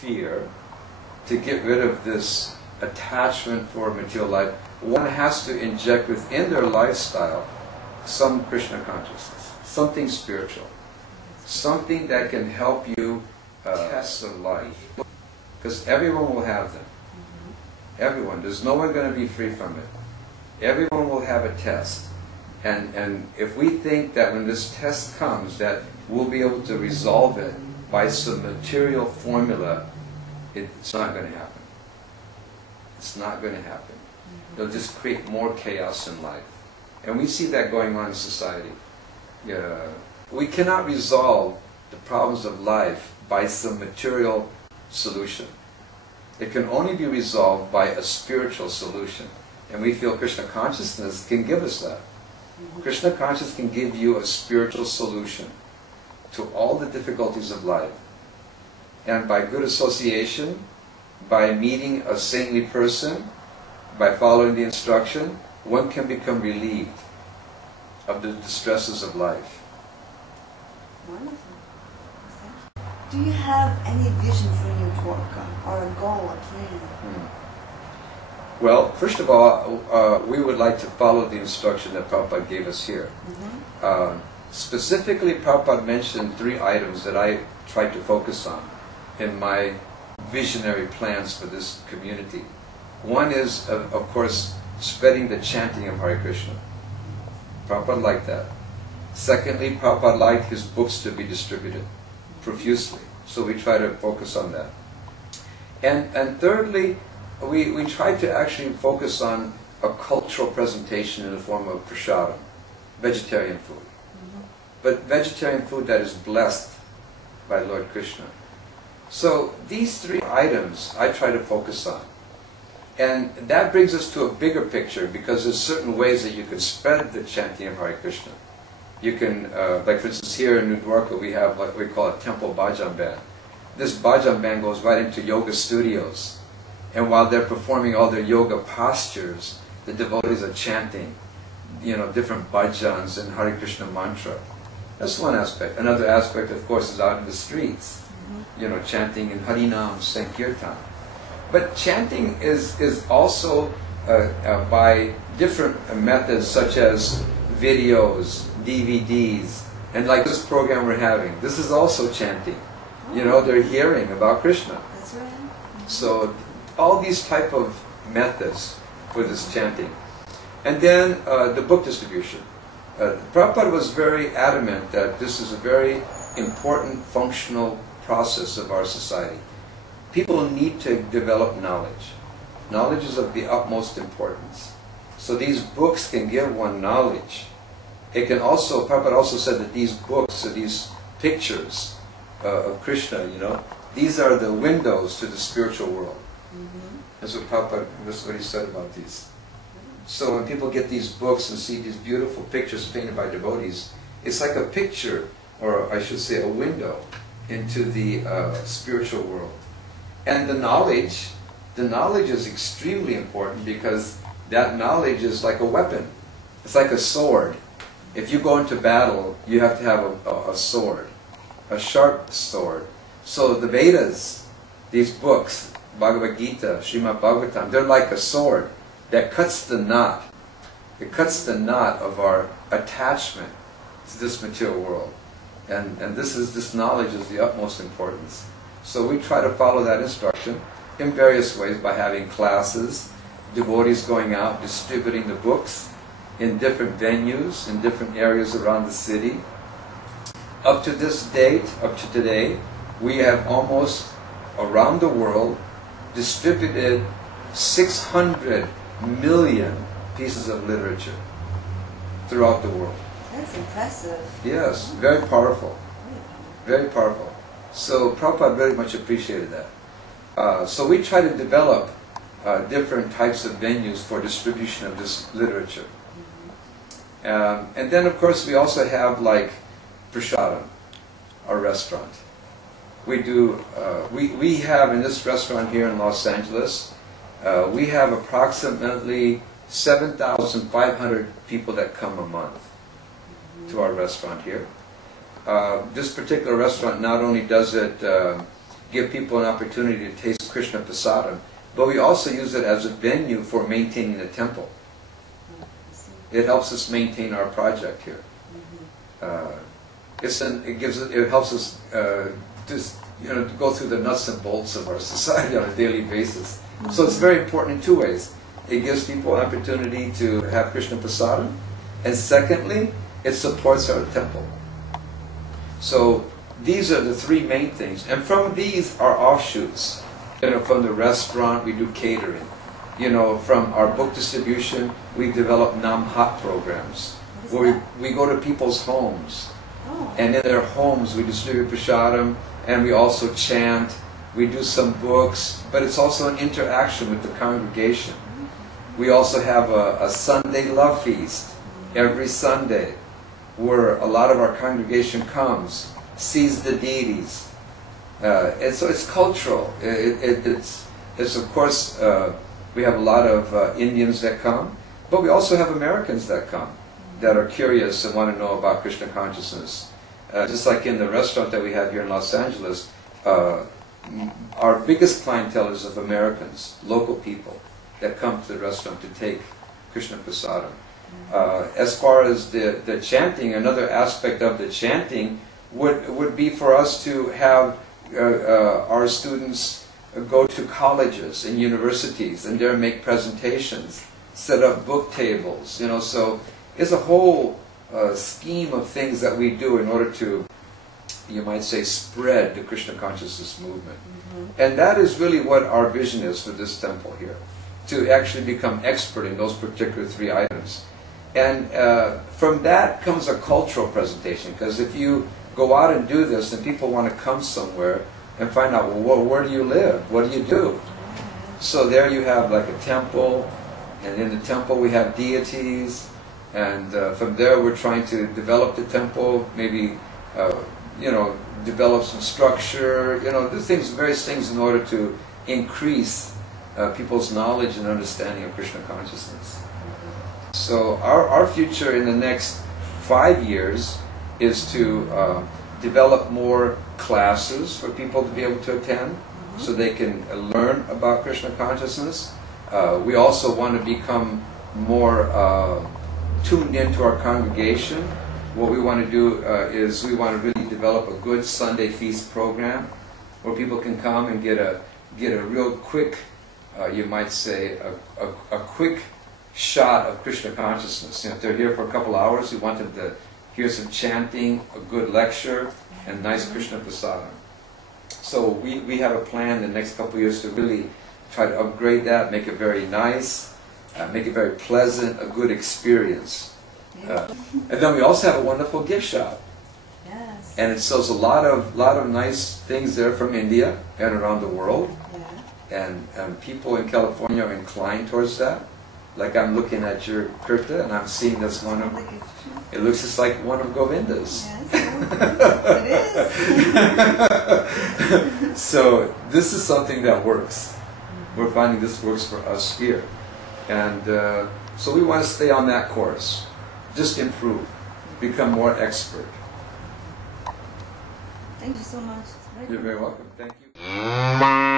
fear, to get rid of this attachment for material life, one has to inject within their lifestyle some Krishna consciousness, something spiritual, something that can help you test of life. Because everyone will have them. Everyone. There's no one going to be free from it. Everyone will have a test. And if we think that when this test comes that we'll be able to resolve it by some material formula, it's not going to happen. It's not going to happen. It'll just create more chaos in life. And we see that going on in society. We cannot resolve the problems of life by some material solution. It can only be resolved by a spiritual solution. And we feel Krishna consciousness can give us that. Krishna consciousness can give you a spiritual solution to all the difficulties of life. And by good association, by meeting a saintly person, by following the instruction, one can become relieved of the distresses of life. Wonderful. Do you have any vision for your Dwarka, or a goal, a plan? Well, first of all, we would like to follow the instruction that Prabhupada gave us here. Specifically, Prabhupada mentioned 3 items that I tried to focus on in my visionary plans for this community. One is, of course, spreading the chanting of Hare Krishna. Prabhupada liked that. Secondly, Prabhupada liked his books to be distributed profusely, so we try to focus on that. And thirdly, we try to actually focus on a cultural presentation in the form of prasadam, vegetarian food. But vegetarian food that is blessed by Lord Krishna. So these 3 items I try to focus on. And that brings us to a bigger picture, because there's certain ways that you can spread the chanting of Hare Krishna. You can, like for instance here in New Dwarka we have what we call a temple bhajan band. This bhajan band goes right into yoga studios. And while they're performing all their yoga postures, the devotees are chanting, different bhajans and Hare Krishna mantra. That's one aspect. Another aspect, of course, is out in the streets, chanting in Harinam, Sankirtan. But chanting is also by different methods, such as videos, DVDs, and like this program we're having. This is also chanting. They're hearing about Krishna. That's right. So all these type of methods for this chanting. And then the book distribution. Prabhupada was very adamant that this is a very important functional process of our society. People need to develop knowledge. Knowledge is of the utmost importance. So these books can give one knowledge. It can also, Prabhupada also said that these books, or these pictures of Krishna, these are the windows to the spiritual world. That's what he said about these. So when people get these books and see these beautiful pictures painted by devotees, it's like a picture, or I should say a window, into the spiritual world. And the knowledge is extremely important, because that knowledge is like a weapon. It's like a sword. If you go into battle, you have to have a sword, a sharp sword. So the Vedas, these books, Bhagavad Gita, Srimad Bhagavatam, they're like a sword that cuts the knot. It cuts the knot of our attachment to this material world. And this knowledge is the utmost importance. So we try to follow that instruction in various ways, by having classes, devotees going out, distributing the books in different venues, in different areas around the city. Up to this date, up to today, we have almost around the world distributed 600 million pieces of literature throughout the world. That's impressive. Yes, very powerful. Very powerful. So Prabhupada very much appreciated that. So we try to develop different types of venues for distribution of this literature. And then of course we also have like prasadam, our restaurant. We do, we have in this restaurant here in Los Angeles, we have approximately 7,500 people that come a month to our restaurant here. This particular restaurant not only does it give people an opportunity to taste Krishna Prasadam, but we also use it as a venue for maintaining the temple. It helps us maintain our project here. It helps us just to go through the nuts and bolts of our society on a daily basis. So it's very important in two ways. It gives people an opportunity to have Krishna Prasadam, and secondly, it supports our temple. So these are the three main things, and from these are offshoots. From the restaurant we do catering. From our book distribution we develop Namhat programs, where we go to people's homes, and in their homes we distribute prasadam, and we also chant. We do some books, but it's also an interaction with the congregation. We also have a Sunday love feast every Sunday, where a lot of our congregation comes, sees the deities, and so it's cultural. It's of course we have a lot of Indians that come, but we also have Americans that come, that are curious and want to know about Krishna consciousness. Just like in the restaurant that we have here in Los Angeles, our biggest clientele is of Americans, local people that come to the restaurant to take Krishna Prasadam. As far as the chanting, another aspect of the chanting would be for us to have our students go to colleges and universities and there make presentations, set up book tables, so it's a whole scheme of things that we do in order to, you might say, spread the Krishna consciousness movement. And that is really what our vision is for this temple here, to actually become expert in those particular three items. And from that comes a cultural presentation, because if you go out and do this and people want to come somewhere and find out, well, where do you live? What do you do? So there you have like a temple, and in the temple we have deities, and from there we're trying to develop the temple, maybe develop some structure, do things, various things in order to increase people's knowledge and understanding of Krishna consciousness. So our future in the next 5 years is to develop more classes for people to be able to attend, so they can learn about Krishna consciousness. We also want to become more tuned into our congregation. What we want to do is we want to really develop a good Sunday feast program where people can come and get a real quick, you might say, a quick shot of Krishna consciousness. If they're here for a couple hours, we want them to hear some chanting, a good lecture, and nice Krishna Prasadam. So we have a plan in the next couple of years to really try to upgrade that, make it very nice, make it very pleasant, a good experience. And then we also have a wonderful gift shop. Yes. And it sells a lot of nice things there from India and around the world. Yeah. And people in California are inclined towards that. Like I'm looking at your kurta and I'm seeing this one of, it looks just like one of Govinda's. Yes, it is. So this is something that works. We're finding this works for us here. And so we want to stay on that course. Just improve. Become more expert. Thank you so much. You're very welcome. Thank you.